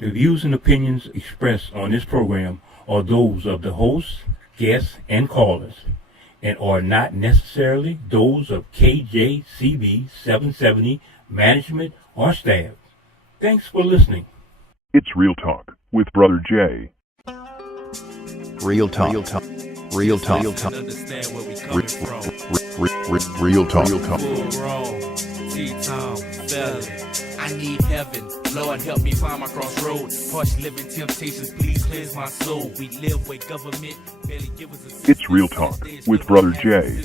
The views and opinions expressed on this program are those of the hosts, guests, and callers, and are not necessarily those of KJCB 770 management or staff. Thanks for listening. It's Real Talk with Brother Jay. Real talk. Real talk. Real talk. Real talk. Real talk. Real talk. I need heaven. Lord, help me find my crossroad. Harsh living temptations, please cleanse my soul. We live where government barely give us a. It's Real Talk with Brother Jay.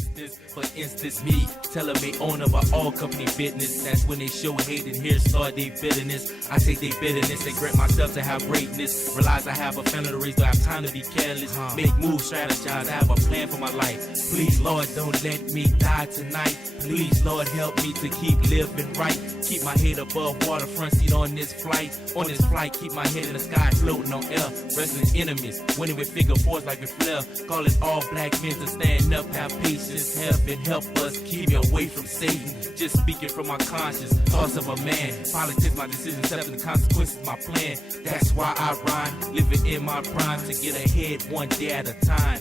For instance, me telling me owner of all company business. That's when they show hate and here start their bitterness. I take their bitterness and grant myself to have greatness. Realize I have a family to raise, don't have time to be careless. Make moves, strategize, I have a plan for my life. Please, Lord, don't let me die tonight. Please, Lord, help me to keep living right. Keep my head above water, front seat on this flight. On this flight, keep my head in the sky, floating on air. Wrestling enemies, winning with figure fours like with flair. Call it all black men to stand up, have patience, heaven help us, keep me away from Satan. Just speaking from my conscience, thoughts of a man. Politics, my decisions, accepting the consequences, my plan. That's why I rhyme, living in my prime to get ahead one day at a time.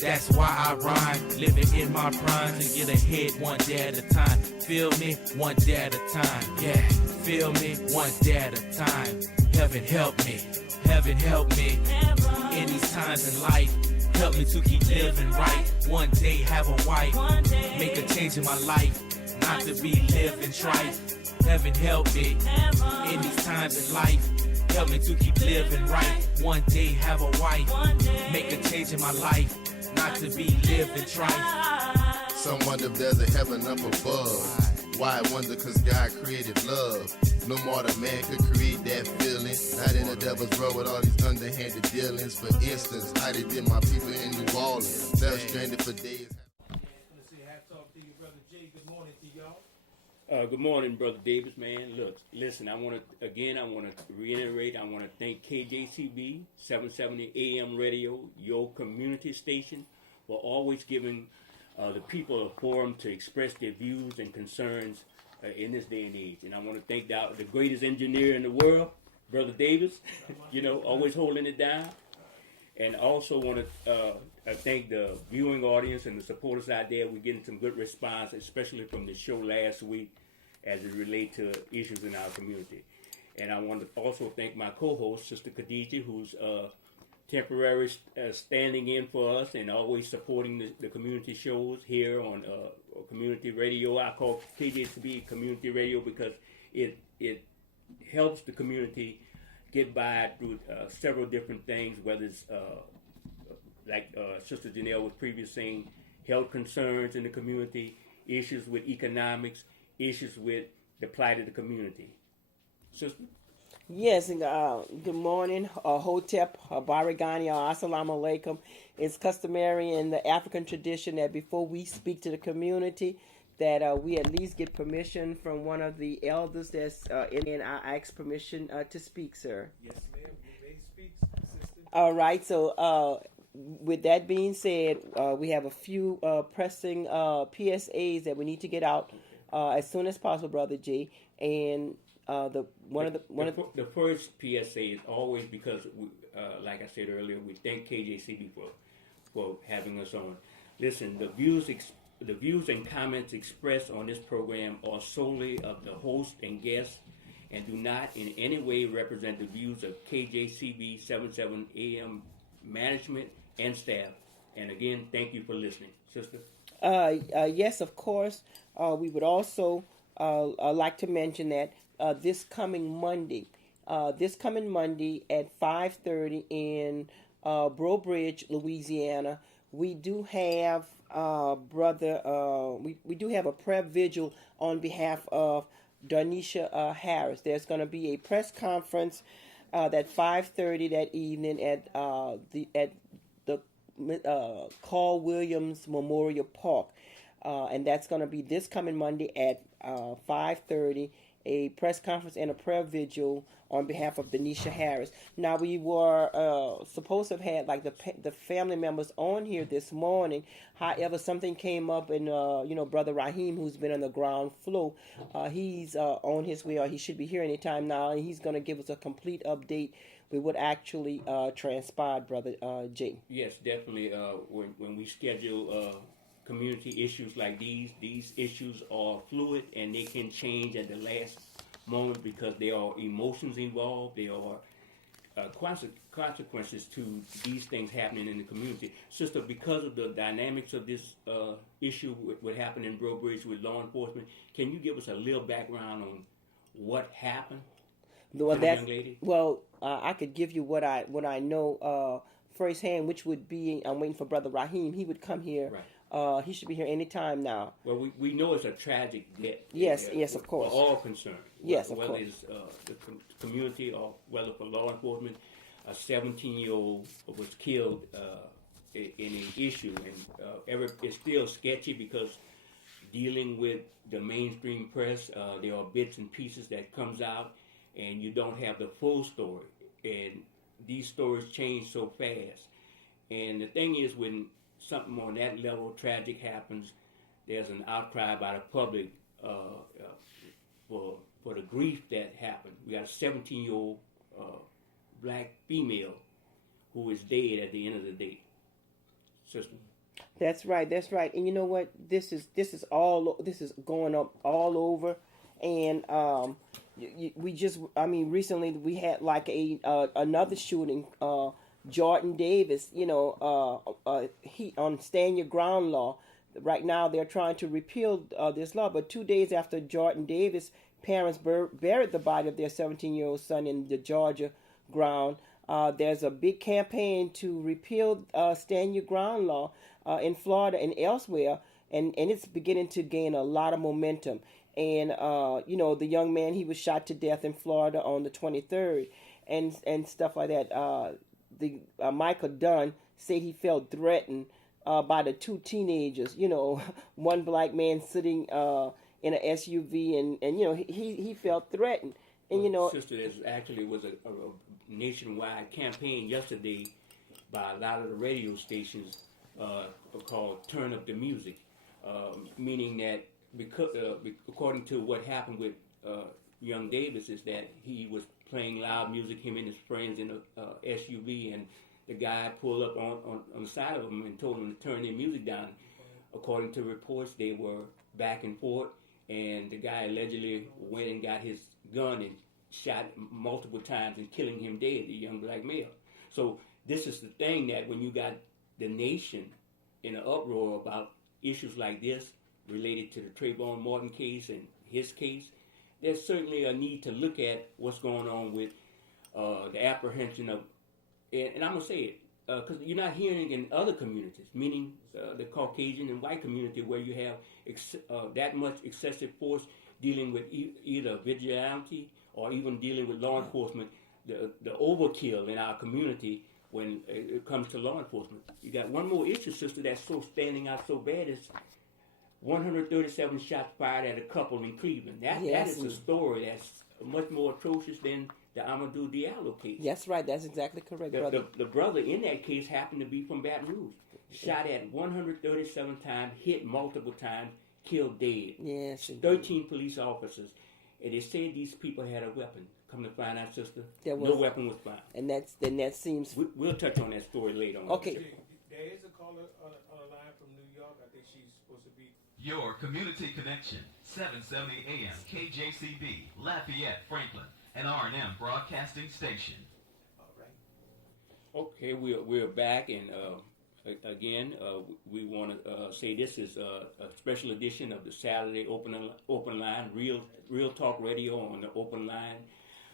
That's why I rhyme, living in my prime to get ahead one day at a time. Feel me? One day at a time. Yeah, feel me? One day at a time. Heaven help me. Heaven help me. In these times in life, help me to keep living right. One day have a wife, make a change in my life, not to be living trite. Heaven help me. In these times in life, help me to keep living right. One day have a wife, make a change in my life, not to be living trite. Some wonder if there's a heaven up above. Why I wonder, cause God created love. No mortal man could create that feeling. Not in the devil's row with all these underhanded dealings. For instance, how they did my people in New Orleans. They're stranded for days. Good morning, Brother Davis, man. Look, listen, I want to reiterate, I want to thank KJCB 770 AM radio, your community station, for always giving the people a forum to express their views and concerns in this day and age. And I want to thank the greatest engineer in the world, Brother Davis, always holding it down. And also want to thank the viewing audience and the supporters out there. We're getting some good response, especially from the show last week as it relates to issues in our community. And I want to also thank my co-host, Sister Khadija, who's temporary standing in for us and always supporting the community shows here on community radio. I call KJCB community radio because it helps the community get by through several different things, whether it's like Sister Janelle was previously saying, health concerns in the community, issues with economics, issues with the plight of the community. Sister? Yes, and good morning, Hotep, Barigani, Assalamu alaikum. It's customary in the African tradition that before we speak to the community, that we at least get permission from one of the elders that's and I ask permission to speak, sir. Yes, ma'am. You may speak, sister. All right, so with that being said, we have a few pressing PSAs that we need to get out as soon as possible, Brother G. And the first PSA is always because, like I said earlier, we thank KJCB for having us on. Listen, the views and comments expressed on this program are solely of the host and guests and do not in any way represent the views of KJCB 77 AM management and staff. And again, thank you for listening. Sister? Yes, of course. We would also like to mention that this coming Monday at 5:30 in Breaux, Louisiana, we do have we do have a prayer vigil on behalf of Denesha Harris. There's going to be a press conference at 5:30 that evening at the Carl Williams Memorial Park, and that's going to be this coming Monday at 5:30. a press conference and a prayer vigil on behalf of Denesha Harris. Now, we were supposed to have had like the family members on here this morning. However, something came up, and Brother Raheem, who's been on the ground floor, he's on his way, or he should be here anytime now, and he's going to give us a complete update with what actually transpired, Brother Jay. Yes, definitely. When we schedule community issues like these issues are fluid and they can change at the last moment because there are emotions involved. There are consequences to these things happening in the community. Sister, because of the dynamics of this issue, what happened in Breaux with law enforcement, can you give us a little background on what happened to the young lady? Well, I could give you what I know firsthand, which would be, I'm waiting for Brother Raheem. He would come here. Right. He should be here anytime now. Well, we know it's a tragic death. Yes, of course. We're all concerned. Yes, of whether course. it's the community or whether for law enforcement, a 17-year-old was killed in an issue, and it's still sketchy because dealing with the mainstream press, there are bits and pieces that comes out, and you don't have the full story. And these stories change so fast. And the thing is, when something on that level tragic happens, there's an outcry by the public for the grief that happened. We got a 17-year-old black female who is dead at the end of the day. Sister. That's right. And you know what? This is going up all over, and recently we had like another shooting. Jordan Davis, he on Stand Your Ground law. Right now, they're trying to repeal this law. But 2 days after Jordan Davis' parents buried the body of their 17-year-old son in the Georgia ground, there's a big campaign to repeal Stand Your Ground law in Florida and elsewhere, and it's beginning to gain a lot of momentum. And the young man, he was shot to death in Florida on the 23rd, and stuff like that. Michael Dunn said he felt threatened by the two teenagers. One black man sitting in an SUV, and he felt threatened. And Sister, there actually was a nationwide campaign yesterday by a lot of the radio stations called "Turn Up the Music," meaning that because according to what happened with young Davis, is that he was playing loud music, him and his friends in a SUV, and the guy pulled up on the side of him and told him to turn their music down. According to reports, they were back and forth, and the guy allegedly went and got his gun and shot multiple times and killing him dead, the young black male. So this is the thing, that when you got the nation in an uproar about issues like this related to the Trayvon Martin case and his case, there's certainly a need to look at what's going on with the apprehension of, and I'm going to say it, because you're not hearing it in other communities, meaning the Caucasian and white community, where you have that much excessive force dealing with either vigilante or even dealing with law enforcement, the overkill in our community when it comes to law enforcement. You got one more issue, sister, that's so standing out so bad is 137 shots fired at a couple in Cleveland. That is a story that's much more atrocious than the Amadou Diallo case. That's right. That's exactly correct, brother. The brother in that case happened to be from Baton Rouge. Shot at 137 times, hit multiple times, killed dead. Yes. 13 police officers. And they said these people had a weapon. Come to find out, sister, no weapon was found. And that seems... We'll touch on that story later on. Okay. There is a caller on a line from New York. I think she's supposed to be... Your Community Connection, 770 AM, KJCB, Lafayette, Franklin, an R&M broadcasting station. All right. Okay, we're back, and again, we want to say this is a special edition of the Saturday open line, real talk radio on the open line.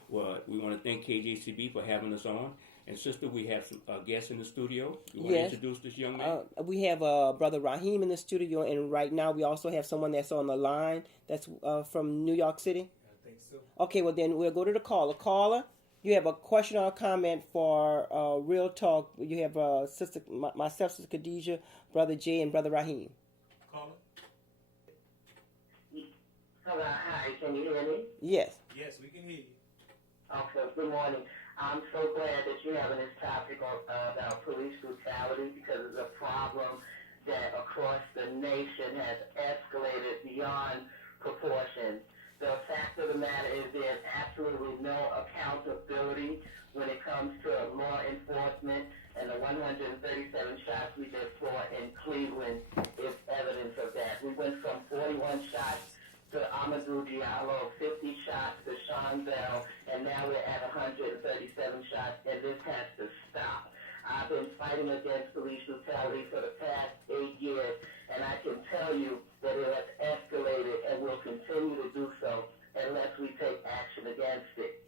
Well, we want to thank KJCB for having us on. And sister, we have some guests in the studio. You want to introduce this young man? We have Brother Raheem in the studio, and right now we also have someone that's on the line that's from New York City. I think so. Okay, well then we'll go to the caller. Caller, you have a question or a comment for Real Talk. You have myself, Sister Khadijah, Brother Jay, and Brother Raheem. Caller? Hello, hi, can you hear me? Yes. Yes, we can hear you. Okay, good morning. I'm so glad that you're having this topic about police brutality because it's a problem that across the nation has escalated beyond proportion. The fact of the matter is there's absolutely no accountability when it comes to law enforcement, and the 137 shots we just saw in Cleveland is evidence of that. We went from 41 shots to Amadou Diallo, 50 shots to Sean Bell, and now we're at 137 shots, and this has to stop. I've been fighting against police brutality for the past 8 years, and I can tell you that it has escalated and will continue to do so unless we take action against it.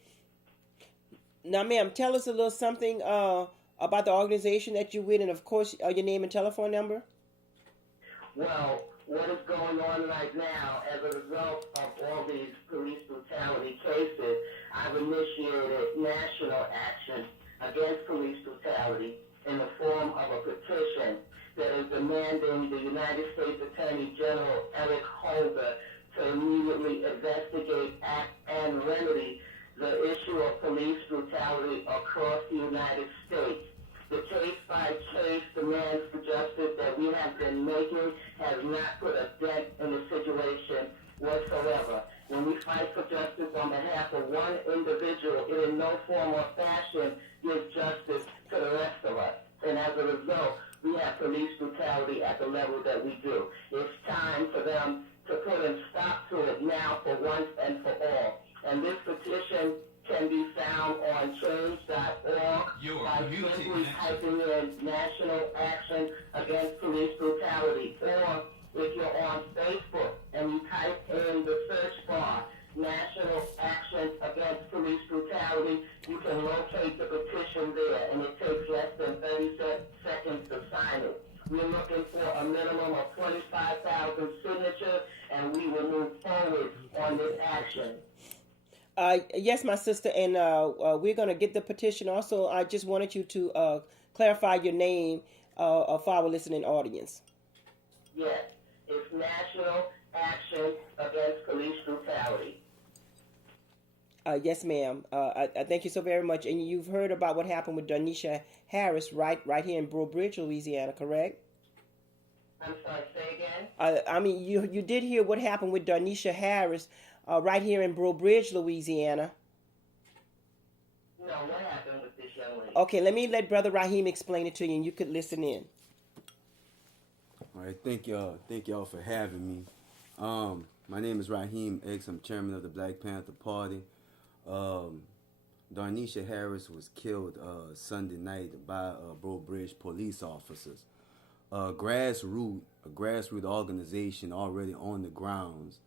Now, ma'am, tell us a little something about the organization that you're with, and of course, your name and telephone number. Well, what is going on right now as a result of all these police brutality cases, I've initiated national action against police brutality in the form of a petition that is demanding the United States Attorney General Eric Holder to immediately investigate, act, and remedy the issue of police brutality across the United States. The case-by-case demands for justice that we have been making has not put a dent in the situation whatsoever. When we fight for justice on behalf of one individual, it in no form or fashion gives justice to the rest of us. And as a result, we have police brutality at the level that we do. It's time for them to put a stop to it now for once and for all. And this petition can be found on change.org by simply typing in National Action Against Police Brutality. Or if you're on Facebook and you type in the search bar, National Action Against Police Brutality, you can locate the petition there, and it takes less than 30 seconds to sign it. We're looking for a minimum of 25,000 signatures, and we will move forward on this action. Yes, my sister, and we're going to get the petition. Also, I just wanted you to clarify your name for our listening audience. Yes, it's National Action Against Police Brutality. Yes, ma'am. I thank you so very much. And you've heard about what happened with Denesha Harris right here in Breaux, Louisiana, correct? I'm sorry, say again? I mean, you did hear what happened with Denesha Harris right here in Breaux, Louisiana. No, what happened with this young lady? Okay, let Brother Raheem explain it to you, and you could listen in. All right, thank y'all for having me. My name is Raheem X. I'm chairman of the Black Panther Party. Denesha Harris was killed Sunday night by Breaux police officers. A grassroots organization already on the grounds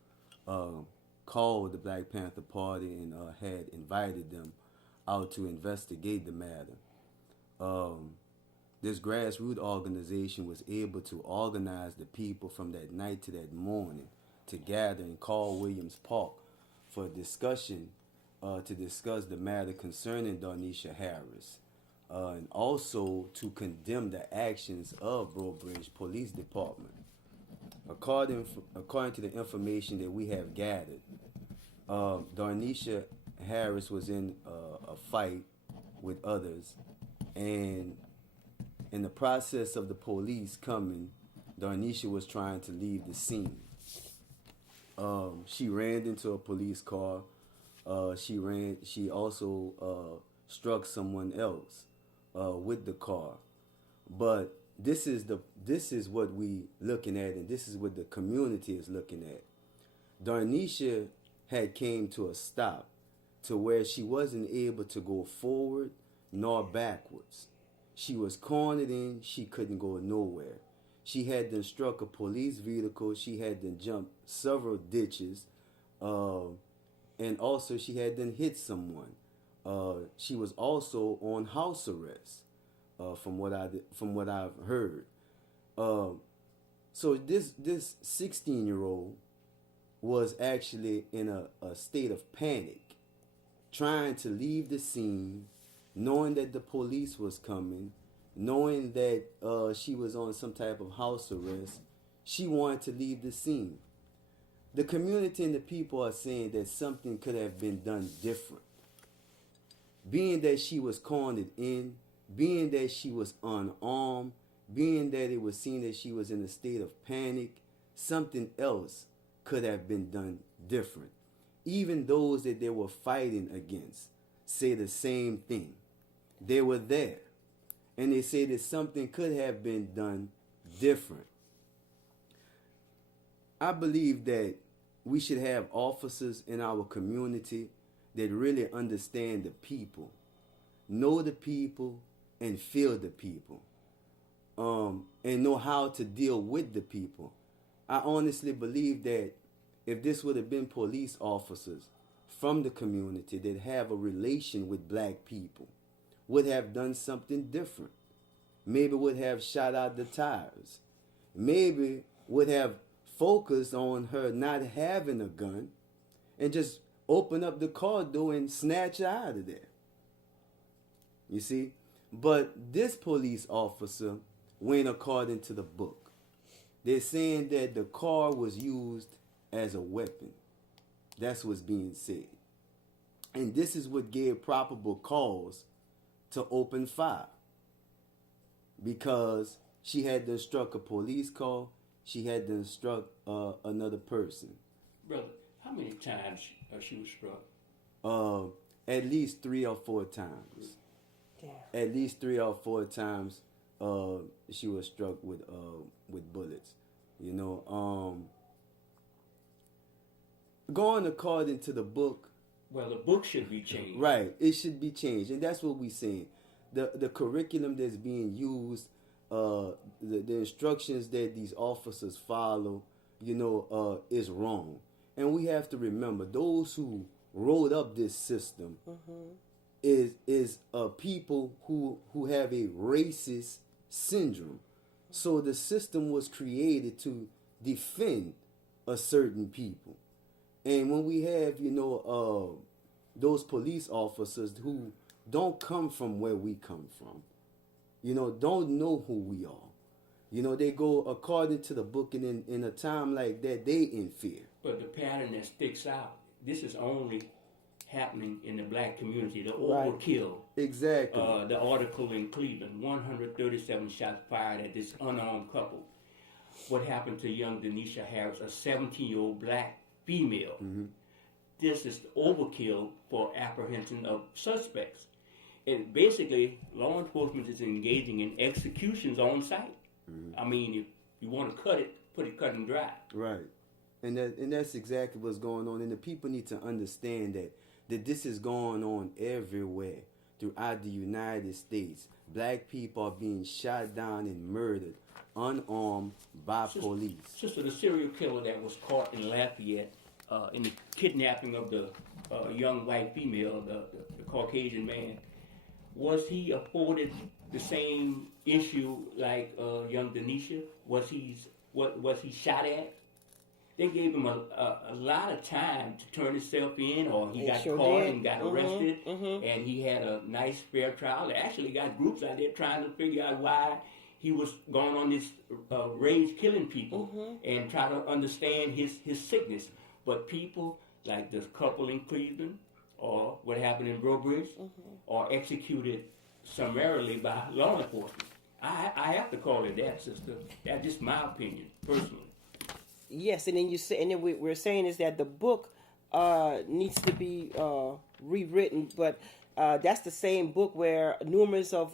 called the Black Panther Party and had invited them out to investigate the matter. This grassroots organization was able to organize the people from that night to that morning to gather in Carl Williams Park for a discussion to discuss the matter concerning Denesha Harris, and also to condemn the actions of Breaux Police Department. According to the information that we have gathered, Denesha Harris was in a fight with others, and in the process of the police coming, Denesha was trying to leave the scene. She ran into a police car. She also struck someone else with the car. But this is what we looking at, and this is what the community is looking at. Denesha had came to a stop to where she wasn't able to go forward nor backwards. She was cornered in, she couldn't go nowhere. She had then struck a police vehicle, she had then jumped several ditches, and also she had then hit someone. She was also on house arrest, from what I've heard. So this 16-year-old was actually in a state of panic, trying to leave the scene, knowing that the police was coming, knowing that she was on some type of house arrest. She wanted to leave the scene. The community and the people are saying that something could have been done different. Being that she was cornered in, being that she was unarmed, being that it was seen that she was in a state of panic, something else could have been done different. Even those that they were fighting against say the same thing. They were there, and they say that something could have been done different. I believe that we should have officers in our community that really understand the people, know the people, and feel the people, and know how to deal with the people. I honestly believe that if this would have been police officers from the community that have a relation with black people, would have done something different. Maybe would have shot out the tires. Maybe would have focused on her not having a gun and just open up the car door and snatch her out of there. You see? But this police officer went according to the book. They're saying that the car was used as a weapon. That's what's being said. And this is what gave probable cause to open fire. Because she had to instruct a police car, she had to instruct another person. Brother, how many times she was struck? At least 3 or 4 times. Damn. At least 3 or 4 times she was struck with bullets. You know, going according to the book. Well, the book should be changed. Right, it should be changed, and that's what we're saying. The curriculum that's being used, the instructions that these officers follow, you know, is wrong. And we have to remember those who wrote up this system is people who have a racist syndrome. So the system was created to defend a certain people. And when we have, you know, those police officers who don't come from where we come from, you know, don't know who we are. You know, they go according to the book, and in a time like that, they in fear. But the pattern that sticks out, this is only happening in the black community. The Right. overkill. Exactly. The article in Cleveland, 137 shots fired at this unarmed couple. What happened to young Denesha Harris, a 17-year-old black female? This is overkill for apprehension of suspects. And basically, law enforcement is engaging in executions on site. I mean, if you want to cut it, put it cut and dry. Right. And that's exactly what's going on. And the people need to understand that this is going on everywhere throughout the United States. Black people are being shot down and murdered, unarmed, by police. Sister, the serial killer that was caught in Lafayette in the kidnapping of the young white female, the Caucasian man, was he afforded the same issue like young Denesha? Was he shot at? They gave him a lot of time to turn himself in, or he got caught and got arrested, and he had a nice fair trial. They actually got groups out there trying to figure out why he was going on this rage killing people and try to understand his sickness. But people like this couple in Cleveland, or what happened in Breaux, are executed summarily by law enforcement. I have to call it that, sister. That's just my opinion, personally. Yes, and then you say, and then we're saying is that the book needs to be rewritten, but that's the same book where numerous of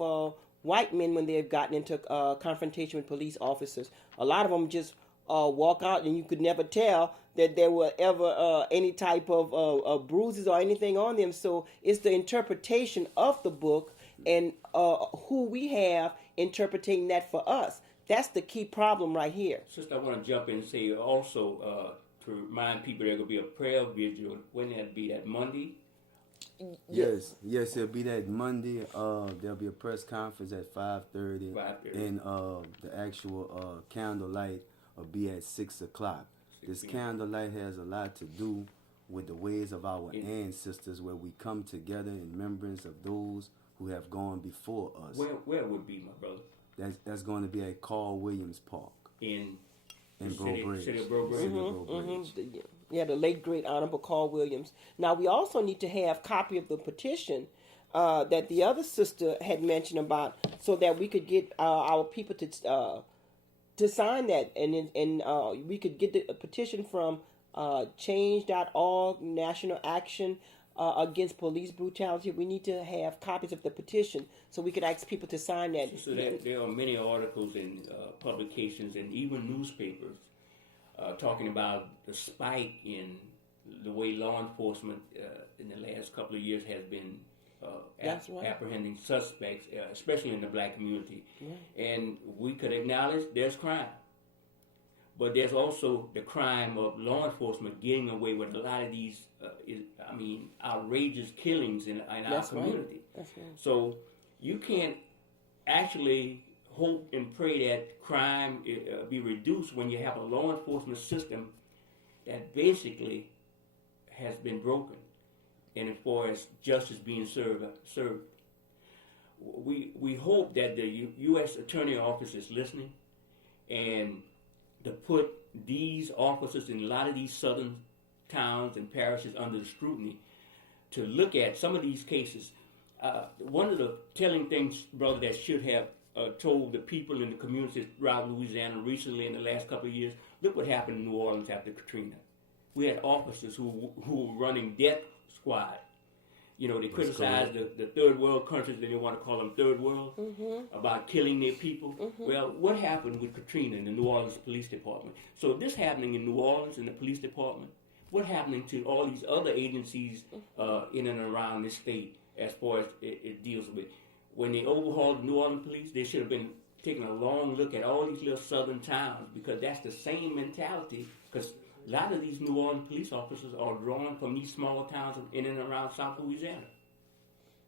white men, when they've gotten into confrontation with police officers, a lot of them just walk out, and you could never tell that there were ever any type of bruises or anything on them. So it's the interpretation of the book and who we have interpreting that for us. That's the key problem right here. Sister, I want to jump in and say also to remind people there's going to be a prayer vigil. When that'll be, that Monday? Yes, it'll be that Monday. There'll be a press conference at 5:30. 5:30. And the actual candlelight will be at 6 o'clock. This candlelight has a lot to do with the ways of our ancestors, where we come together in remembrance of those who have gone before us. Where would be, my brother? That's going to be at Carl Williams Park in Breaux. City of Breaux. the late great Honorable Carl Williams. Now we also need to have copy of the petition that the other sister had mentioned about, so that we could get our people to sign that, and we could get the petition from change.org, National Action Against Police Brutality. We need to have copies of the petition so we could ask people to sign that. So there are many articles and publications and even newspapers talking about the spike in the way law enforcement in the last couple of years has been apprehending suspects, especially in the black community. Yeah. And we could acknowledge there's crime. But there's also the crime of law enforcement getting away with a lot of these, outrageous killings in our community. That's right. So you can't actually hope and pray that crime be reduced when you have a law enforcement system that basically has been broken, and as far as justice being served. We hope that the U.S. Attorney Office is listening, and to put these officers in a lot of these southern towns and parishes under the scrutiny to look at some of these cases. One of the telling things, brother, that should have told the people in the communities throughout Louisiana recently in the last couple of years, look what happened in New Orleans after Katrina. We had officers who were running death squad. You know, they criticized the third world countries, they didn't want to call them third world, about killing their people. Well, what happened with Katrina in the New Orleans Police Department? So this happening in New Orleans in the police department, what happening to all these other agencies in and around this state as far as it deals with? When they overhauled the New Orleans police, they should have been taking a long look at all these little southern towns, because that's the same mentality, because a lot of these New Orleans police officers are drawn from these smaller towns in and around South Louisiana.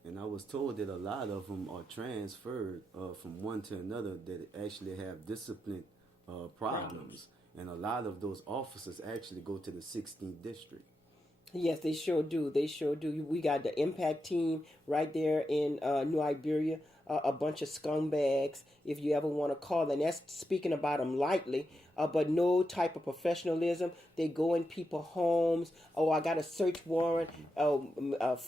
And I was told that a lot of them are transferred from one to another that actually have discipline problems. And a lot of those officers actually go to the 16th district. Yes, they sure do. They sure do. We got the impact team right there in New Iberia, a bunch of scumbags, if you ever want to call them. That's speaking about them lightly, but no type of professionalism. They go in people's homes. Oh, I got a search warrant. Oh,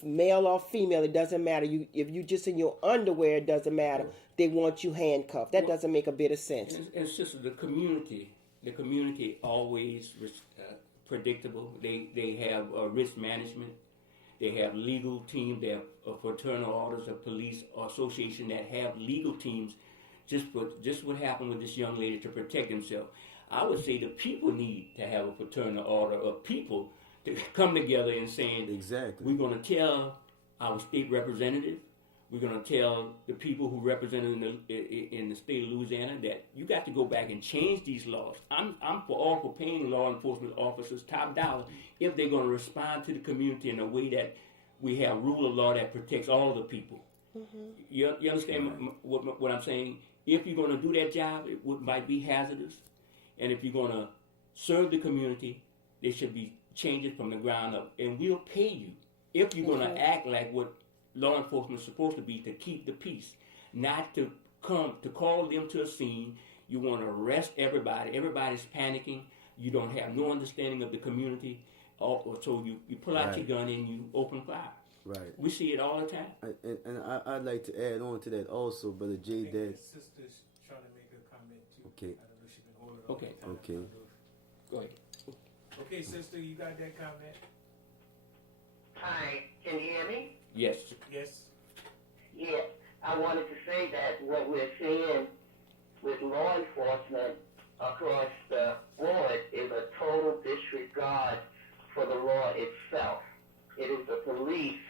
male or female, it doesn't matter. If you just in your underwear, it doesn't matter. They want you handcuffed. That doesn't make a bit of sense. And it's just the community. The community always predictable. They have risk management. They have legal teams. They have fraternal orders of police association that have legal teams. Just what happened with this young lady to protect themselves. I would say the people need to have a fraternal order of people to come together and saying, exactly, we're going to tell our state representative, we're going to tell the people who represent in the state of Louisiana that you got to go back and change these laws. I'm for paying law enforcement officers top dollar if they're going to respond to the community in a way that we have rule of law that protects all the people. You understand what I'm saying? If you're going to do that job, it might be hazardous. And if you're going to serve the community, they should be changing from the ground up. And we'll pay you if you're going to act like what law enforcement is supposed to be, to keep the peace, not to call them to a scene. You want to arrest everybody. Everybody's panicking. You don't have no understanding of the community. So you pull out your gun and you open fire. Right. We see it all the time. And I'd like to add on to that also, Brother Jay, that... The sister's trying to make a comment too. Okay. I don't know if she's been holding on. Okay. Go ahead. Okay, sister, you got that comment? Hi, can you hear me? Yes. Yes. Yeah, I wanted to say that what we're seeing with law enforcement across the board is a total disregard for the law itself. It is the police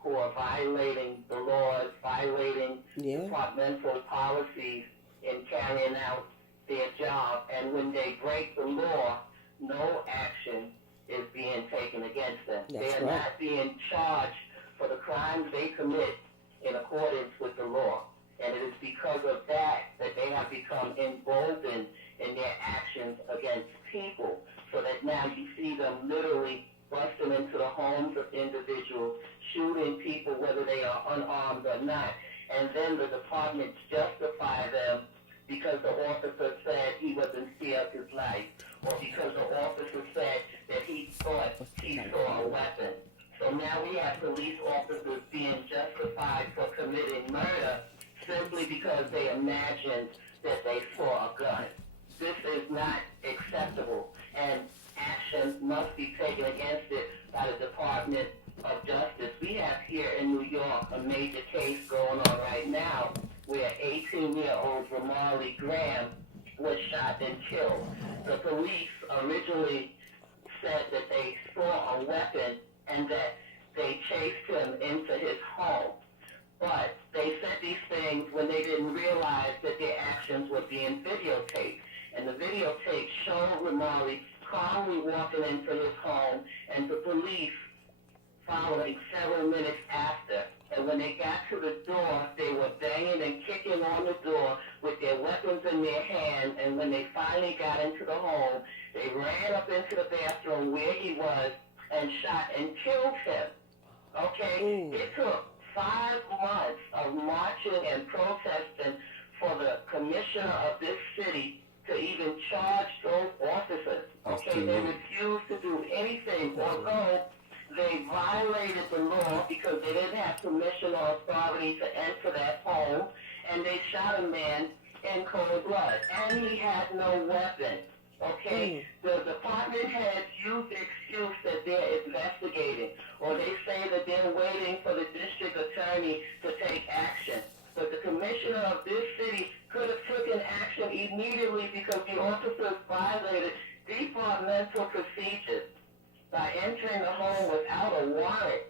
who are violating the laws, violating departmental policies in carrying out their job. And when they break the law, no action is being taken against them. They're not being charged for the crimes they commit in accordance with the law. And it is because of that they have become emboldened in their actions against people, so that now you see them literally busting into the homes of individuals, shooting people whether they are unarmed or not. And then the departments justify them because the officer said he was in fear of his life, or because the officer said that he thought he saw a weapon. So now we have police officers being justified for committing murder simply because they imagined that they saw a gun. This is not acceptable, and action must be taken against it by the Department of Justice. We have here in New York a major case going on right now where 18-year-old Ramali Graham was shot and killed. The police originally said that they saw a weapon and that they chased him into his home. But they said these things when they didn't realize that their actions were being videotaped. And the videotape showed Ramali calmly walking into his home and the police following several minutes after. And when they got to the door, they were banging and kicking on the door with their weapons in their hand. And when they finally got into the home, they ran up into the bathroom where he was and shot and killed him. Okay? It took 5 months of marching and protesting for the commissioner of this city to even charge those officers. Okay? They refused to do anything, although they violated the law because they didn't have permission or authority to enter that home, and they shot a man in cold blood, and he had no weapon. Okay? The department heads use the excuse that they're investigating, or they say that they're waiting for the district attorney to take action. But the commissioner of this city could have taken action immediately because the officers violated departmental procedures by entering the home without a warrant,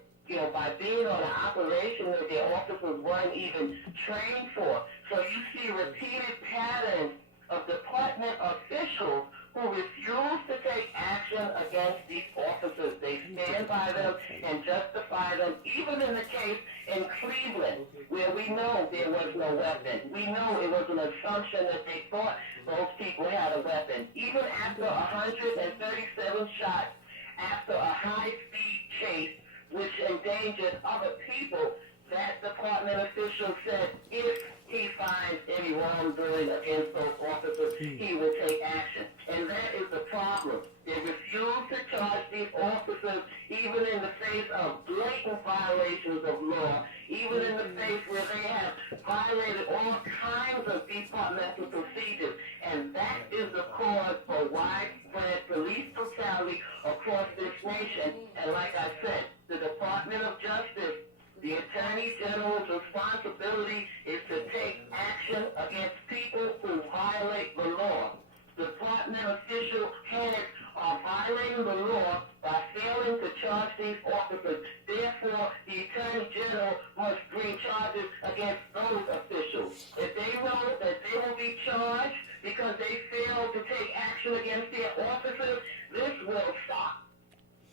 by being on an operation that their officers weren't even trained for. So you see repeated patterns of department officials who refuse to take action against these officers. They stand by them and justify them, even in the case in Cleveland, where we know there was no weapon. We know it was an assumption that they thought those people had a weapon. Even after 137 shots, after a high-speed chase, which endangered other people, that department official said if he finds any wrongdoing against those officers, he will take action. And that is the problem. They refuse to charge these officers even in the face of blatant violations of law, even in the face where they have violated all kinds of departmental procedures. And that is the cause for widespread police brutality across this nation. And like I said, the Department of Justice, the Attorney General's responsibility is to take action against people who violate the law. Department official heads are violating the law by failing to charge these officers. Therefore, the Attorney General must bring charges against those officials. If they know that they will be charged because they failed to take action against their officers, this will stop.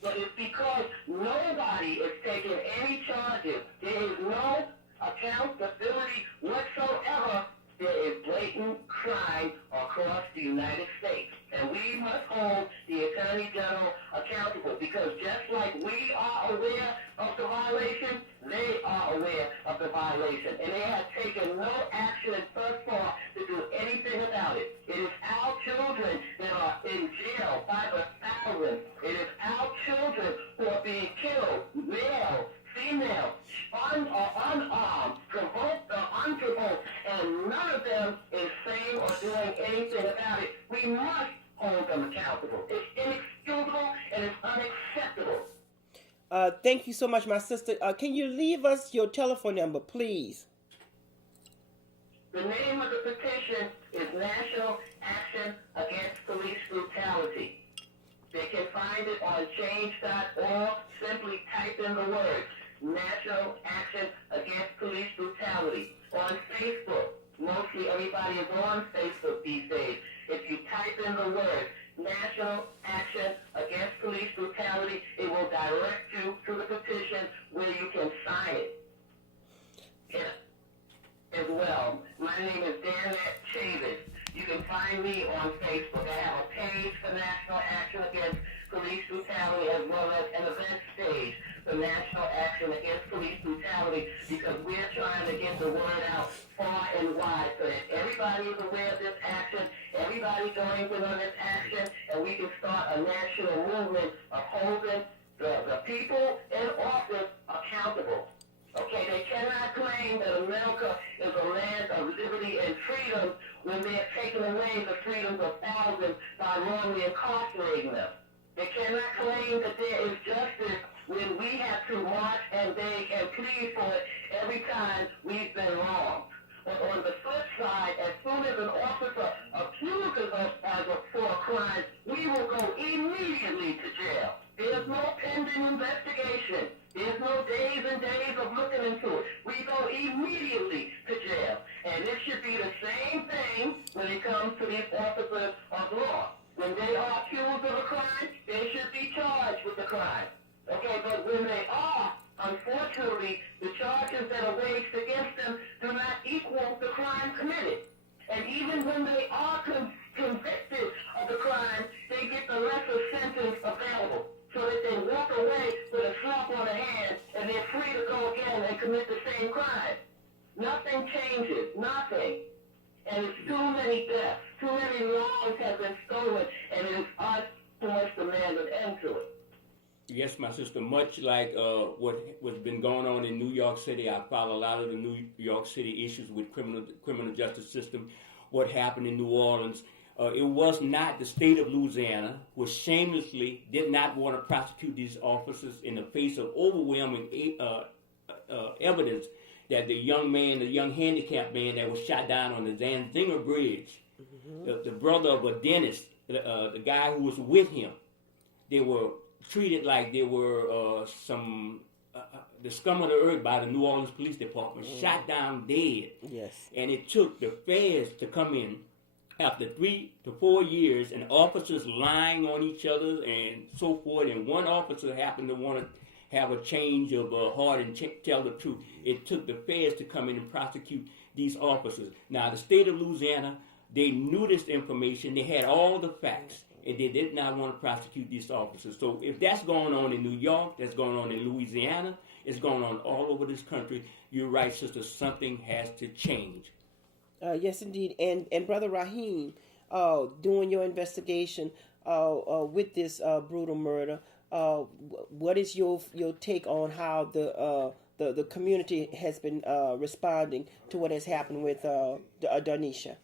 But it's because nobody is taking any charges. There is no accountability whatsoever. There is blatant crime across the United States. And we must hold the Attorney General accountable because just like we are aware of the violation, they are aware of the violation. And they have taken no action thus far to do anything about it. It is our children that are in jail by the thousands. It is our children who are being killed, male, female, unarmed, provoked or unprovoked, and none of them is saying or doing anything about it. We must hold them accountable. It's inexcusable and it's unacceptable. Thank you so much, my sister. Can you leave us your telephone number, please? The name of the petition is National Action Against Police Brutality. They can find it on change.org. Simply type in the words National Action Against Police Brutality. On Facebook, mostly everybody is on Facebook these days. If you type in the words National Action Against Police Brutality, it will direct you to the petition where you can sign it. As well, my name is Denesha. You can find me on Facebook. I have a page for National Action Against Police Brutality as well as an event stage for National Action Against Police Brutality because we're trying to get the word out far and wide so that everybody everybody is aware of this action. Everybody joins in on this action, and we can start a national movement of holding the people in office accountable. Okay, they cannot claim that America is a land of liberty and freedom when they're taking away the freedoms of thousands by wrongly incarcerating them. They cannot claim that there is justice when we have to march and beg and plead for it every time we've been wronged. But on the flip side, as soon as an officer accuses us for a crime, we will go immediately to jail. There's no pending investigation. There's no days and days of looking into it. We go immediately to jail. And it should be the same thing when it comes to these officers of law. When they are accused of a crime, they should be charged with the crime. Okay, but when they are, unfortunately, the charges that are waged against them do not equal the crime committed. And even when they are convicted of the crime, they get the lesser sentence available, so that they walk away with a slap on the hand and they're free to go again and commit the same crime. Nothing changes, nothing. And it's too many deaths, too many lives have been stolen, and it is us who must demand an end to it. Yes, my sister, much like what's been going on in New York City, I follow a lot of the New York City issues with criminal justice system, what happened in New Orleans. It was not the state of Louisiana, which shamelessly did not want to prosecute these officers in the face of overwhelming evidence that the young handicapped man that was shot down on the Zanzinger Bridge, the brother of Denesha, the guy who was with him, they were treated like they were the scum of the earth by the New Orleans Police Department, shot down dead. Yes. And it took the feds to come in after 3 to 4 years, and officers lying on each other and so forth, and one officer happened to want to have a change of heart and tell the truth. It took the feds to come in and prosecute these officers. Now, the state of Louisiana, they knew this information. They had all the facts, and they did not want to prosecute these officers. So if that's going on in New York, that's going on in Louisiana, it's going on all over this country, you're right, sister, something has to change. Yes, indeed. And Brother Raheem, doing your investigation with this brutal murder, what is your take on how the community has been responding to what has happened with Denesha?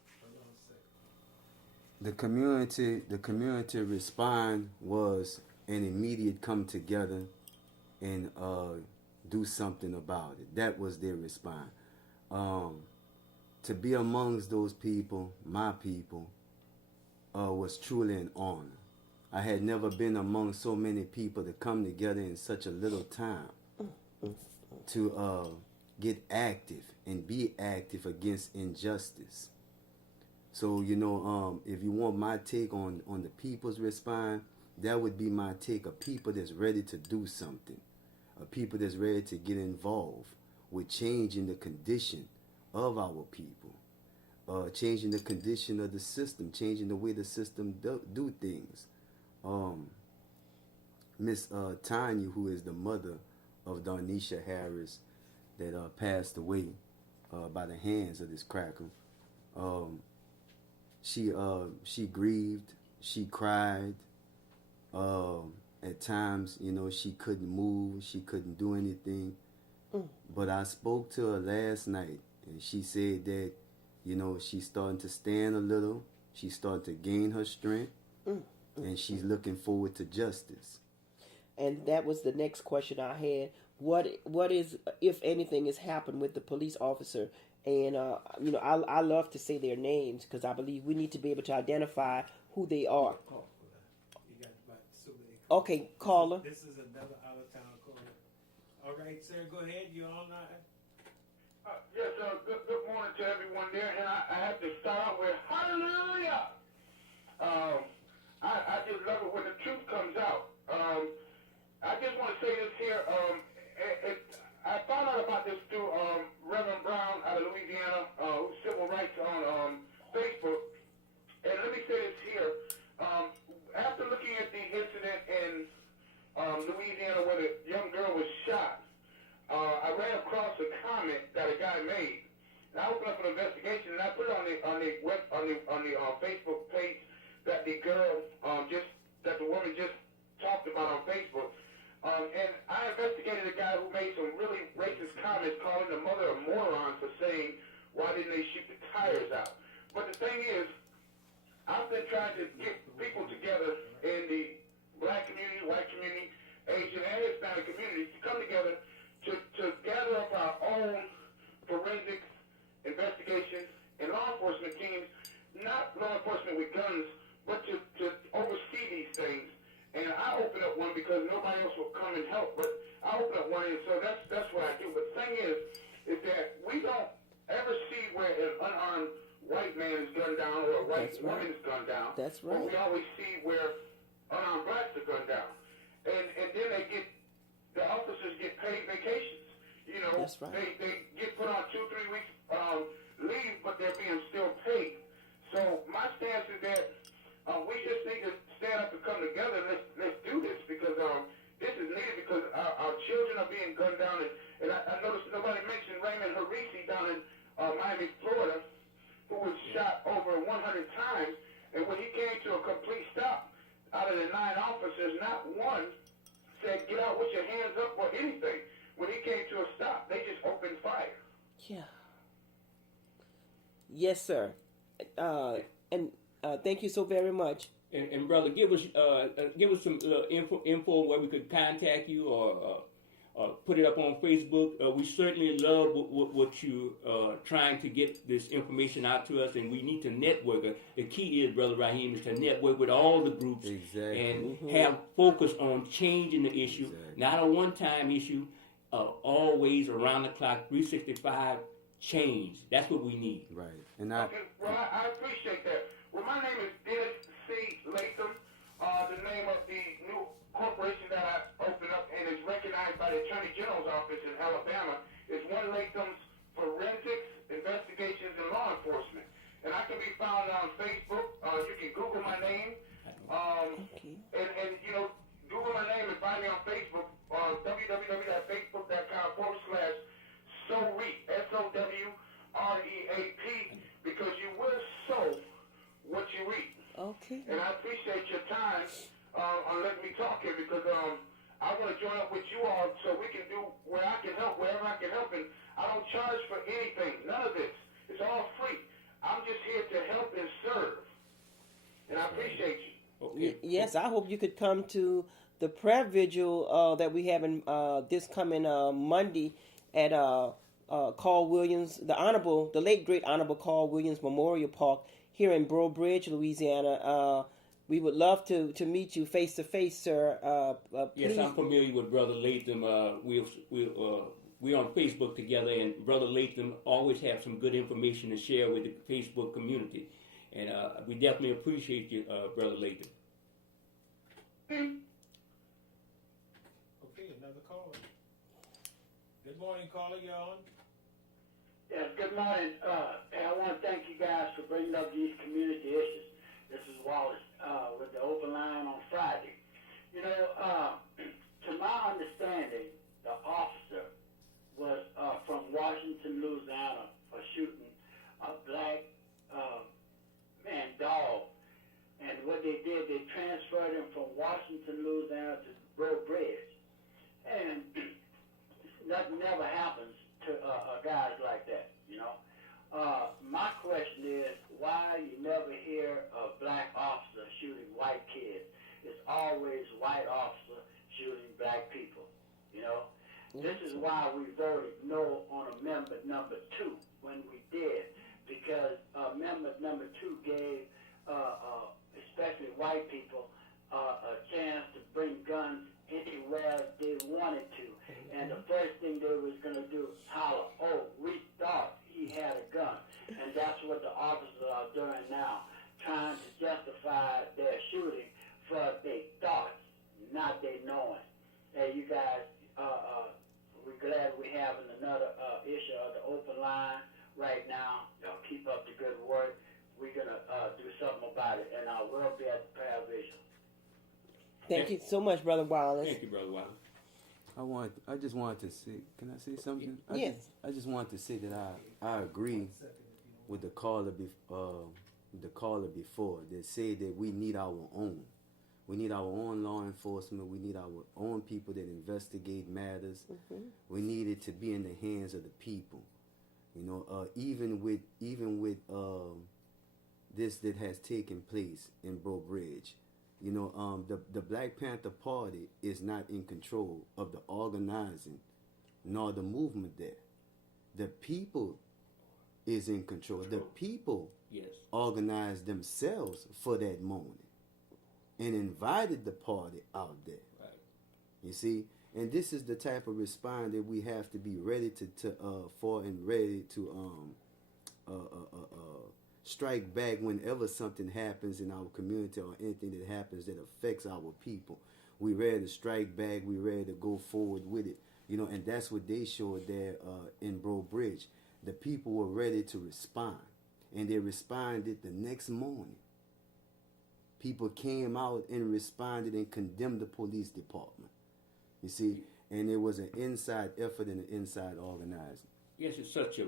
The community respond was an immediate come together and do something about it. That was their response. To be amongst those people, my people, was truly an honor. I had never been among so many people to come together in such a little time to get active and be active against injustice. So, if you want my take on the people's response, that would be my take, a people that's ready to do something, a people that's ready to get involved with changing the condition of our people, changing the condition of the system, changing the way the system do things. Miss Tanya, who is the mother of Denesha Harris, that passed away by the hands of this cracker, she grieved, she cried. At times, she couldn't move, she couldn't do anything. But I spoke to her last night, and she said that, she's starting to stand a little, she's starting to gain her strength, and she's looking forward to justice. And that was the next question I had. What is, if anything, has happened with the police officer? And, I love to say their names because I believe we need to be able to identify who they are. Okay, caller. This is another out-of-town caller. All right, sir, go ahead. You're online. Yes, good morning to everyone there. And I have to start out with hallelujah. I just love it when the truth comes out. I just want to say this here. I found out about this through Reverend Brown out of Louisiana, who's civil rights on Facebook. And let me say this here. After looking at the incident in Louisiana where the young girl was shot, I ran across a comment that a guy made. And I opened up an investigation, and I put it on the Facebook page that the girl that the woman just talked about on Facebook. And I investigated a guy who made some really racist comments, calling the mother a moron for saying, why didn't they shoot the tires out? But the thing is, I've been trying to get people together in the black community, white community, Asian and Hispanic communities to come together to gather up our own forensics, investigations, and law enforcement teams, not law enforcement with guns, but to oversee these things. And I open up one because nobody else will come and help, but I open up one, and so that's what I do. But the thing is that we don't ever see where an unarmed white man is gunned down or a white woman is gunned down. That's right. But we always see where unarmed blacks are gunned down. And then the officers get paid vacations. You know, that's right. They get put on 2-3 weeks leave, but they're being still paid. So my stance is that we just need to stand up and come together. Let's do this because this is needed because our children are being gunned down. And I noticed nobody mentioned Raymond Harisi down in Miami, Florida, who was shot over 100 times. And when he came to a complete stop, out of the 9 officers, not one said, get out with your hands up or anything. When he came to a stop, they just opened fire. Yeah. Yes, sir. And thank you so very much. And brother, give us some info where we could contact you or put it up on Facebook. We certainly love what you trying to get this information out to us, and we need to network. The key is, Brother Raheem, is to network with all the groups and have focus on changing the issue, not a one-time issue, always around the clock, 365 change. That's what we need. Right. And I appreciate that. Well, my name is Dennis C. Latham. The name of the new corporation that I opened up and is recognized by the Attorney General's office in Alabama is One Latham's Forensics, Investigations, and Law Enforcement. And I can be found on Facebook. You can Google my name. And you know, Google my name and find me on Facebook. www.facebook.com/SOWREAP, SOWREAP, because you will sow what you reap. Okay. And I appreciate your time on letting me talk here because I want to join up with you all so we can do where I can help, wherever I can help. And I don't charge for anything, none of this. It's all free. I'm just here to help and serve. And I appreciate you. Okay. Yes, I hope you could come to the prayer vigil that we have in this coming Monday at Carl Williams, the late great Honorable Carl Williams Memorial Park here in Breaux, Louisiana. We would love to meet you face to face, sir. Yes, I'm familiar with Brother Latham. We're on Facebook together, and Brother Latham always have some good information to share with the Facebook community. And we definitely appreciate you, Brother Latham. Okay, another caller. Good morning, caller. You on? Yes, good morning. And I want to thank you guys for bringing up these community issues. This is Wallace with the open line on Friday. You know, to my understanding, the officer was from Washington, Louisiana, for shooting a black man dog. And what they did, they transferred him from Washington, Louisiana to Breaux Bridge. And nothing never happens to guys like that, you know. My question is, why you never hear a black officer shooting white kids? It's always white officer shooting black people, you know. This is why we voted no on Amendment number 2 when we did, because Amendment number 2 gave especially white people a chance to bring guns anywhere they wanted to. And the first thing they was going to do, holler, oh, we thought he had a gun. And that's what the officers are doing now, trying to justify their shooting for their thoughts, not their knowing. Hey, you guys, we're glad we're having another issue of the open line right now. Y'all keep up the good work. We're going to do something about it, and I will be at the prayer vision. Thank you so much, Brother Wallace. Thank you, Brother Wallace. I just wanted to say. Can I say something? Yes. I just wanted to say that I agree with the caller before that said that we need our own. We need our own law enforcement. We need our own people that investigate matters. Mm-hmm. We need it to be in the hands of the people. You know, even with this that has taken place in Breaux. You know, the Black Panther Party is not in control of the organizing nor the movement there. The people is in control. The people organized themselves for that moment and invited the party out there. Right. You see? And this is the type of response that we have to be ready for and ready to strike back whenever something happens in our community or anything that happens that affects our people. We ready to strike back. We ready to go forward with it. You know, and that's what they showed there in Breaux. The people were ready to respond, and they responded the next morning. People came out and responded and condemned the police department. You see, and it was an inside effort and an inside organizing. Yes, it's such a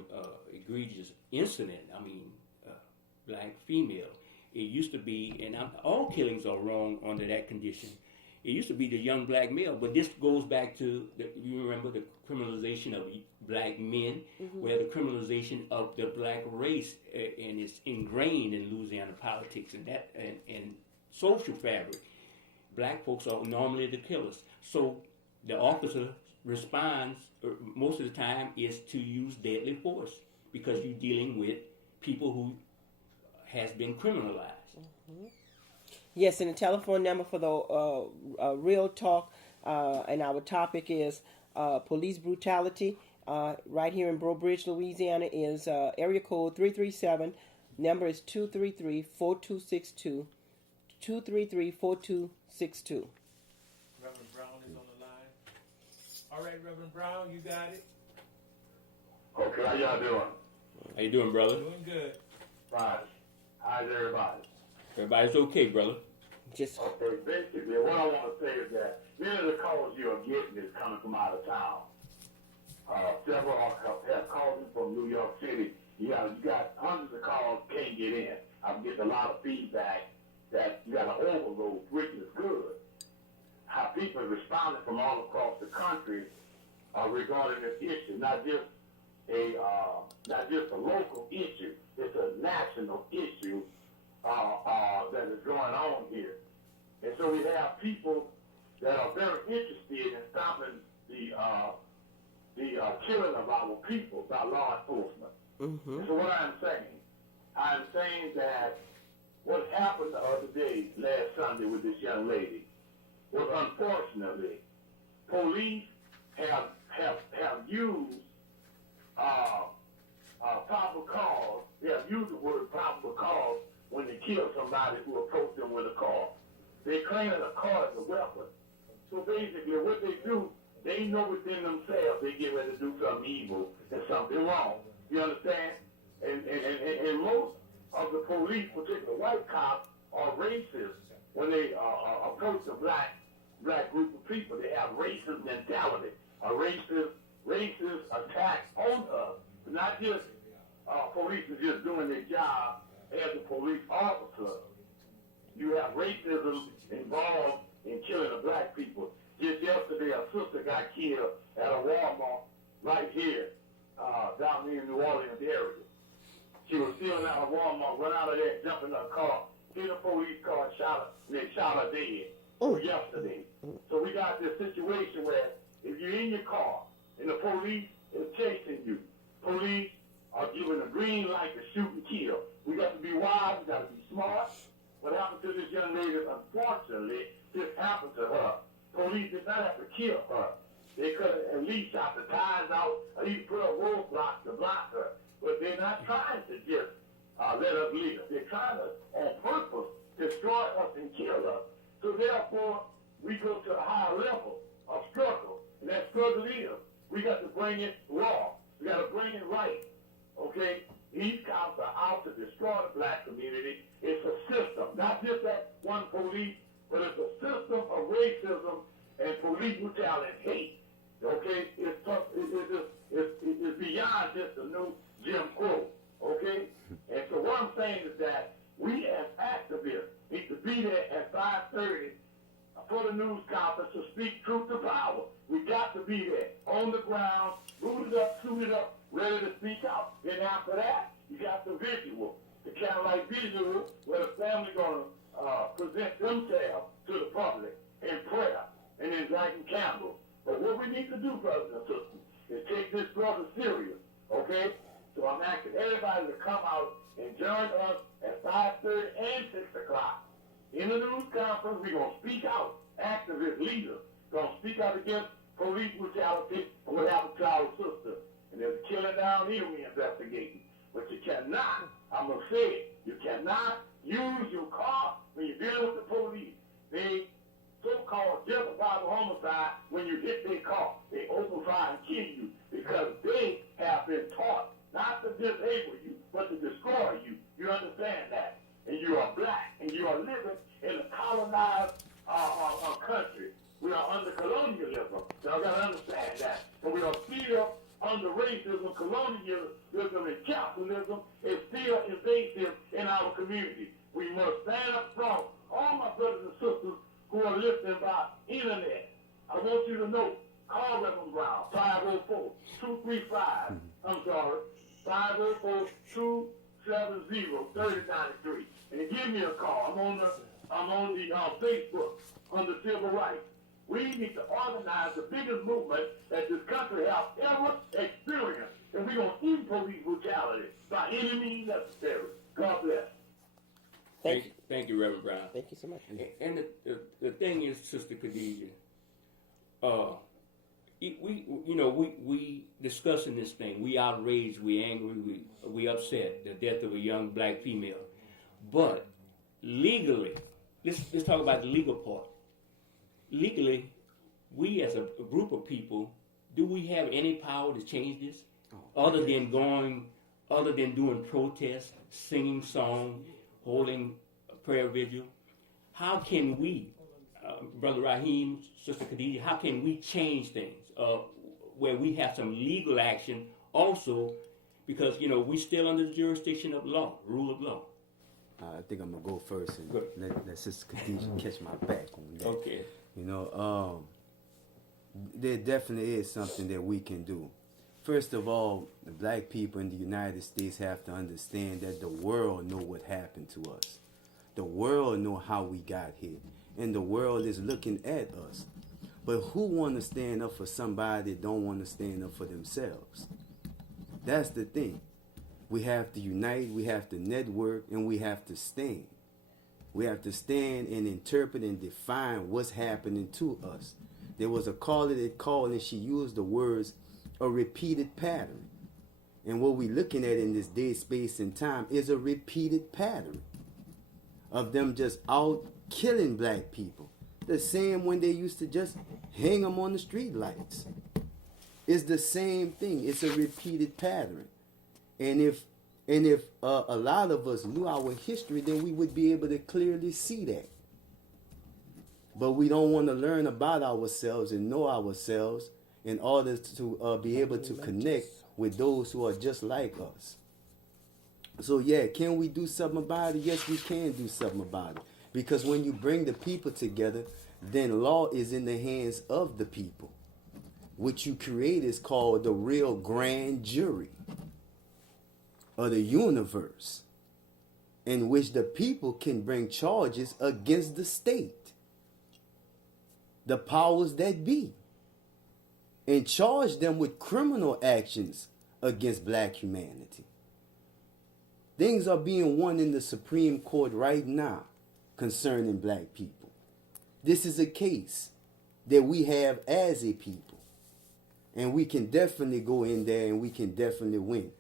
egregious incident. I mean, black female. It used to be, and all killings are wrong under that condition. It used to be the young black male, but this goes back to you remember the criminalization of black men, where the criminalization of the black race, and it's ingrained in Louisiana politics and that and social fabric. Black folks are normally the killers, so the officer responds most of the time is to use deadly force because you're dealing with people who has been criminalized. Mm-hmm. Yes, and the telephone number for the Real Talk, and our topic is police brutality. Right here in Breaux, Louisiana, is area code 337. Number is 233-4262. 233-4262. Reverend Brown is on the line. All right, Reverend Brown, you got it. Okay, how y'all doing? How you doing, brother? Doing good. Fine. How's everybody? Everybody's okay, brother. Just okay. Basically, what I want to say is that many of the calls you are getting is coming from out of town. Several have called in from New York City. You got hundreds of calls, can't get in. I'm getting a lot of feedback that you got an overload, which is good. How people are responding from all across the country regarding this issue, not just a local issue. It's a national issue that is going on here. And so we have people that are very interested in stopping the killing of our people by law enforcement. Mm-hmm. So what I'm saying that what happened the other day, last Sunday, with this young lady was unfortunately police have used probable cause. They have used the word probable cause when they kill somebody who approached them with a car. They claim that a car is a weapon. So basically what they do, they know within themselves they get ready to do something evil and something wrong. You understand? And most of the police, particularly white cops, are racist when they approach a black group of people. They have racist mentality, a racist attack on us. Not just police are just doing their job as a police officer. You have racism involved in killing the black people. Just yesterday, a sister got killed at a Walmart right here down near New Orleans area. She was stealing out of Walmart, went out of there, jumped in her car, hit a police car, and they shot her dead yesterday. So we got this situation where if you're in your car and the police is chasing you, police are giving a green light to shoot and kill. We got to be wise, we got to be smart. What happened to this young lady, unfortunately, this happened to her. Police did not have to kill her. They could have at least shot the tires out, at least put a roadblock to block her. But they're not trying to just let us live. They're trying to, on purpose, destroy us and kill us. So therefore, we go to a higher level of struggle. And that struggle is, we got to bring it law. We got to bring it right. Okay? These cops are out to destroy the black community. It's a system, not just that one police, but it's a system of racism and police brutality and hate Okay, it's tough. It's beyond just a new Jim Crow. Okay, and so what I'm saying is that we as activists need to be there at 5:30 for the news conference to speak truth to power. We got to be there on the ground, booted up, suited up, ready to speak out. Then after that, you got the visual, the kind of like visual where the family gonna present themselves to the public in prayer and in lighting candles. But what we need to do, brothers and sisters, is take this brother serious, okay? So I'm asking everybody to come out and join us at 5:30 and 6 o'clock. In the news conference, we're going to speak out, activist leaders, going to speak out against police brutality and what happened to our sister. And there's a killing down here we investigating. But you cannot, I'm going to say it, you cannot use your car when you're dealing with the police. They so-called justifiable homicide when you hit their car. They open fire and kill you because they have been taught not to disable you, but to destroy you. You understand that? And you are black, and you are living in a colonized country. We are under colonialism. Y'all got to understand that. And we are still under racism, colonialism, and capitalism is still invasive in our community. We must stand up strong. All my brothers and sisters who are listening by internet, I want you to know, call Reverend Brown, 504-235, I'm sorry, 504-270-3093. And give me a call. I'm on the Facebook under civil rights. We need to organize the biggest movement that this country has ever experienced. And we're going to end police brutality by any means necessary. God bless. Thank you, Reverend Brown. Thank you so much. And the thing is, Sister Khadijah, we discussing this thing. We outraged, we angry, we upset the death of a young black female. But legally, let's talk about the legal part. Legally, we as a group of people, do we have any power to change this? Other than doing protests, singing songs, holding a prayer vigil? How can we, Brother Raheem, Sister Khadijah, how can we change things where we have some legal action also? Because, we still under the jurisdiction of law, rule of law. I think I'm going to go first and let Sister Khadijah catch my back on that. Okay. There definitely is something that we can do. First of all, the black people in the United States have to understand that the world know what happened to us. The world know how we got here. And the world is looking at us. But who want to stand up for somebody that don't want to stand up for themselves? That's the thing. We have to unite, we have to network, and we have to stand. We have to stand and interpret and define what's happening to us. There was a caller that called and she used the words, a repeated pattern. And what we're looking at in this day, space, and time is a repeated pattern of them just out killing black people. The same when they used to just hang them on the street lights. It's the same thing. It's a repeated pattern. And if a lot of us knew our history, then we would be able to clearly see that. But we don't want to learn about ourselves and know ourselves in order to be able to connect with those who are just like us. So yeah, can we do something about it? Yes, we can do something about it. Because when you bring the people together, then law is in the hands of the people. What you create is called the real grand jury of the universe, in which the people can bring charges against the state, the powers that be, and charge them with criminal actions against black humanity. Things are being won in the Supreme Court right now concerning black people. This is a case that we have as a people. And we can definitely go in there and we can definitely win.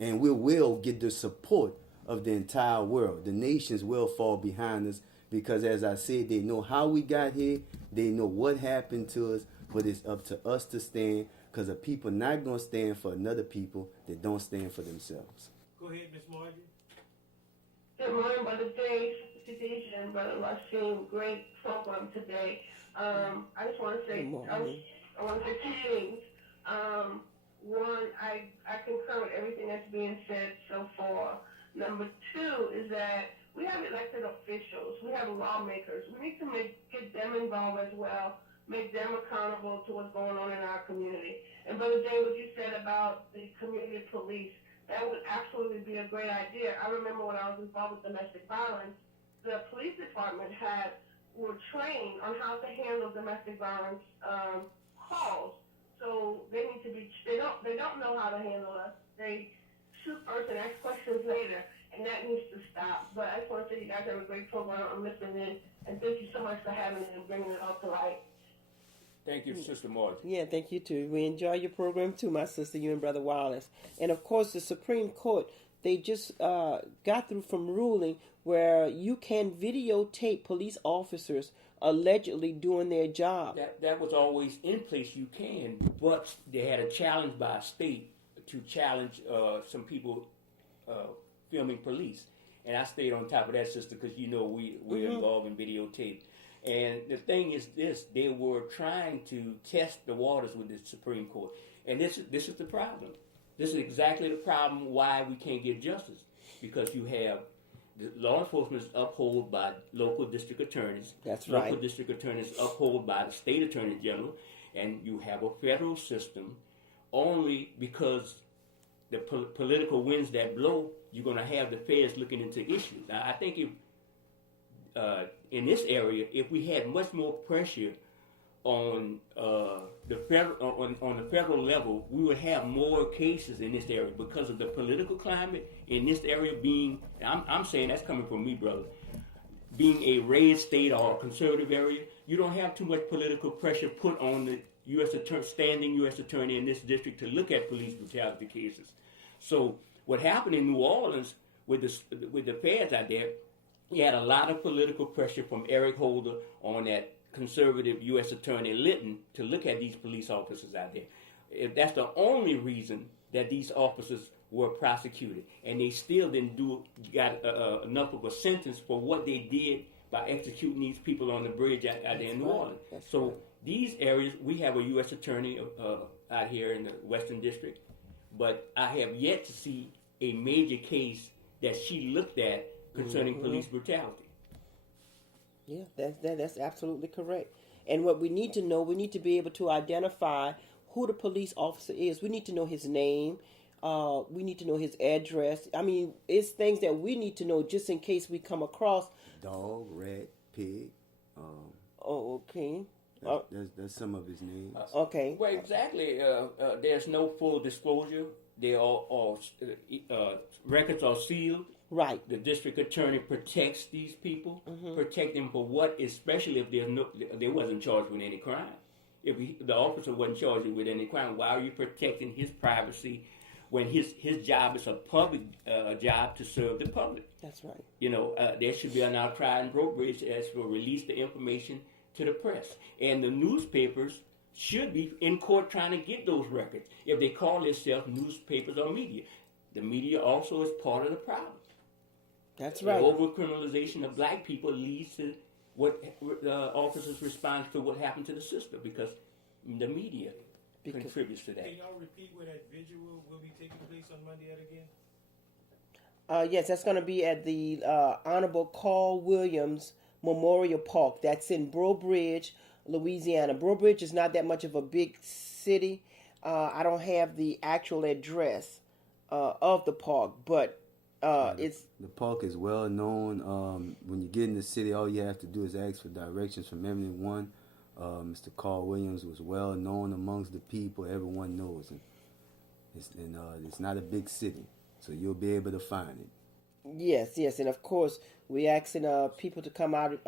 And we will get the support of the entire world. The nations will fall behind us because, as I said, they know how we got here. They know what happened to us. But it's up to us to stand, because the people not going to stand for another people that don't stand for themselves. Go ahead, Miss Margie. Good morning, Brother Jay, Khadijah, and Brother Lashim. Great program today. I just want to say, I want to say two things. One, I concur with everything that's being said so far. Number two is that we have elected officials. We have lawmakers. We need to get them involved as well, make them accountable to what's going on in our community. And Brother Jay, what you said about the community police, that would absolutely be a great idea. I remember when I was involved with domestic violence, the police department were trained on how to handle domestic violence calls. So they need to be. They don't know how to handle us. They shoot first and ask questions later, and that needs to stop. But I just want to say you guys have a great program. I'm listening in, and thank you so much for having it and bringing it all to light. Thank you, Sister Margie. Yeah, thank you too. We enjoy your program too, my sister, you and Brother Wallace. And of course, the Supreme Court, they just got through from ruling where you can videotape police officers allegedly doing their job. That was always in place. You can, but they had a challenge by a state to challenge some people filming police, and I stayed on top of that, sister, because we're involved in videotape. And the thing is this: they were trying to test the waters with the Supreme Court, and this is the problem. This is exactly the problem why we can't get justice, because you have the law enforcement is upheld by local district attorneys. That's right. Local district attorneys upheld by the state attorney general, and you have a federal system. Only because the political winds that blow, you're going to have the feds looking into issues. Now, I think if in this area, if we had much more pressure on the federal level, we would have more cases in this area because of the political climate in this area being. I'm saying that's coming from me, brother. Being a red state or a conservative area, you don't have too much political pressure put on the standing U.S. attorney in this district to look at police brutality cases. So what happened in New Orleans with the feds out there, he had a lot of political pressure from Eric Holder on that conservative U.S. Attorney Litton to look at these police officers out there. If that's the only reason that these officers were prosecuted, and they still didn't got enough of a sentence for what they did by executing these people on the bridge out there in New Orleans. So these areas, we have a U.S. Attorney out here in the Western District, but I have yet to see a major case that she looked at concerning police brutality. Yeah, that's absolutely correct. And what we need to know, we need to be able to identify who the police officer is. We need to know his name. We need to know his address. I mean, it's things that we need to know just in case we come across. Dog, rat, pig. Okay. That's some of his names. Okay. Well, exactly. There's no full disclosure. They all records are sealed. Right. The district attorney protects these people, protect them for what, especially if they wasn't charged with any crime. If the officer wasn't charged with any crime, why are you protecting his privacy when his job is a public job to serve the public? That's right. There should be an outcry in Breaux as to release the information to the press. And the newspapers should be in court trying to get those records if they call themselves newspapers or media. The media also is part of the problem. That's right. The over-criminalization of black people leads to what officers' response to what happened to the sister, because the media contributes to that. Can y'all repeat where that vigil will be taking place on Monday at again? Yes, that's going to be at the Honorable Carl Williams Memorial Park. That's in Breaux, Louisiana. Breaux is not that much of a big city. I don't have the actual address of the park, but the park is well known. When you get in the city, all you have to do is ask for directions from everyone. Mr. Carl Williams was well known amongst the people. Everyone knows him. It's not a big city, so you'll be able to find it. Yes, and of course we're asking people to come out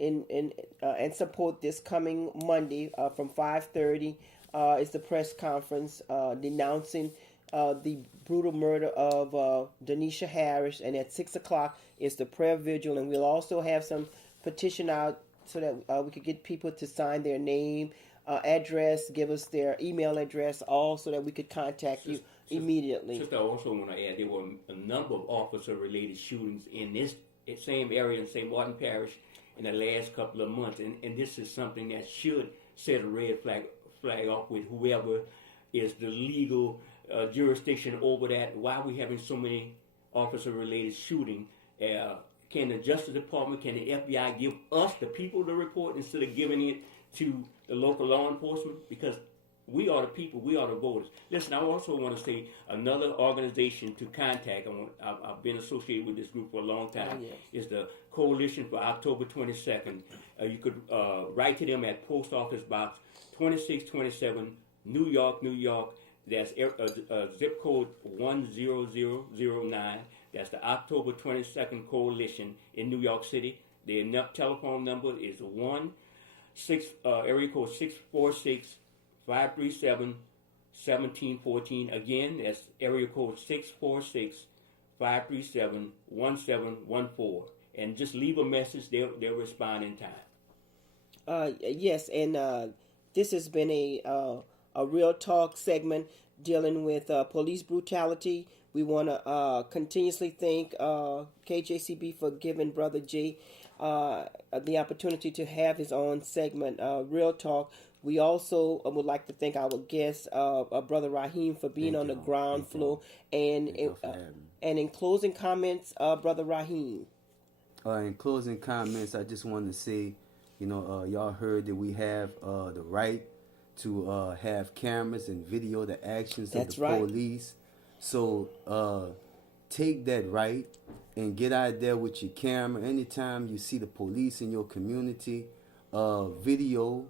and support this coming Monday from 5:30. It's the press conference denouncing the brutal murder of Denesha Harris, and at 6 o'clock is the prayer vigil, and we'll also have some petition out so that we could get people to sign their name, address, give us their email address, all so that we could contact you immediately. Sister, I also want to add there were a number of officer-related shootings in this same area in St. Martin Parish in the last couple of months, and this is something that should set a red flag flag off with whoever is the legal jurisdiction over that. Why are we having so many officer-related shooting? Can the Justice Department, can the FBI give us, the people, the report instead of giving it to the local law enforcement? Because we are the people, we are the voters. Listen, I also want to say another organization to contact. I've been associated with this group for a long time. Is the Coalition for October 22nd. You could write to them at Post Office Box 2627, New York, New York. That's zip code 10009. That's the October 22nd Coalition in New York City. Their telephone number is area code 646-537-1714. Again, that's area code 646-537-1714. And just leave a message. They'll respond in time. Yes, and this has been a real talk segment dealing with police brutality. We want to continuously thank KJCB for giving Brother J the opportunity to have his own segment, Real Talk. We also would like to thank our guest, Brother Raheem, for being on the ground floor. And in closing comments, Brother Raheem. In closing comments, I just want to say, y'all heard that we have the right to have cameras and video the actions of the police. So take that right and get out there with your camera. Anytime you see the police in your community, video,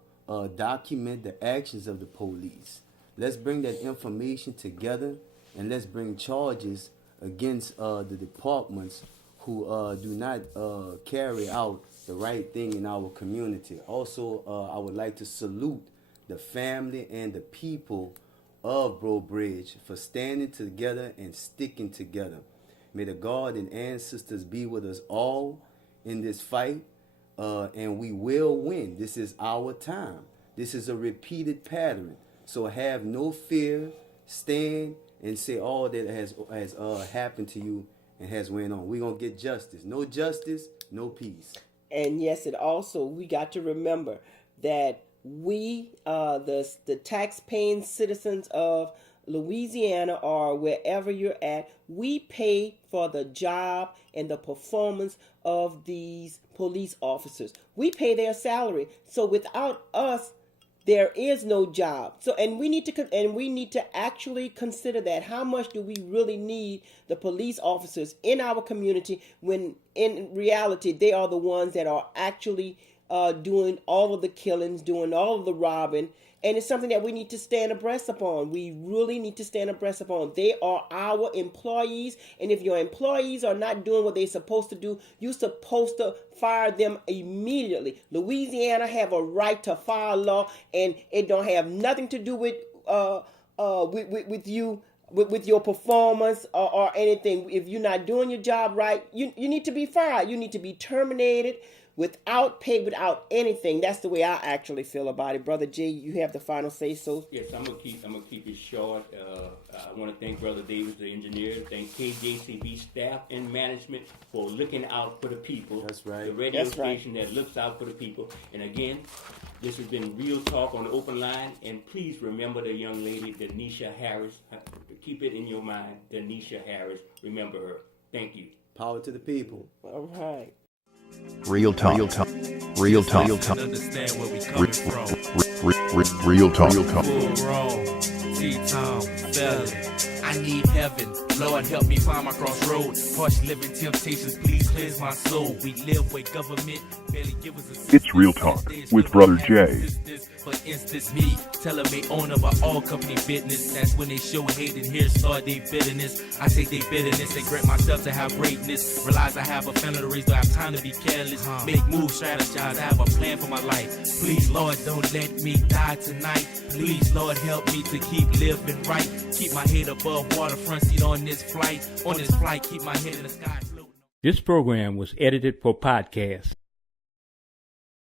document the actions of the police. Let's bring that information together and let's bring charges against the departments who do not carry out the right thing in our community. Also, I would like to salute the family and the people of Breaux Bridge for standing together and sticking together. May the God and ancestors be with us all in this fight, and we will win. This is our time. This is a repeated pattern. So have no fear. Stand and say all that has happened to you and has went on. We're going to get justice. No justice, no peace. And yes, it also, we got to remember that we, the tax-paying citizens of Louisiana or wherever you're at, we pay for the job and the performance of these police officers. We pay their salary. So without us, there is no job. So, and we need to actually consider that. How much do we really need the police officers in our community when in reality they are the ones that are actually doing all of the killings, doing all of the robbing, and it's something that we need to stand abreast upon. We really need to stand abreast upon. They are our employees, and if your employees are not doing what they're supposed to do, you're supposed to fire them immediately. Louisiana have a right to fire law, and it don't have nothing to do with you. With your performance or anything. If you're not doing your job right, you need to be fired. You need to be terminated without pay, without anything. That's the way I actually feel about it. Brother J, you have the final say so. Yes, I'm gonna keep it short. I want to thank Brother Davis, the engineer, thank KJCB staff and management for looking out for the people. That's right. The radio station that looks out for the people. And again, this has been Real Talk on the Open Line. And please remember the young lady, Denesha Harris. Keep it in your mind, Denesha Harris. Remember her. Thank you. Power to the people. All right. Real talk. Real talk. Real talk. Real talk. Understand where we coming from. Real talk. Real talk. Full wrong. T-Tom, felon. I need heaven. Lord, help me find my crossroad. Harsh living temptations, please cleanse my soul. We live where government barely give us a. It's Real Talk with Brother J. For instance, me telling me owner of all company business. That's when they show hate and here start their bitterness. I take their bitterness and grant myself to have greatness. Realize I have a family to raise, don't have time to be careless. Make moves, strategize, I have a plan for my life. Please, Lord, don't let me die tonight. Please, Lord, help me to keep living right. Keep my head above water, front seat on this flight. On this flight, keep my head in the sky floating. This program was edited for podcast.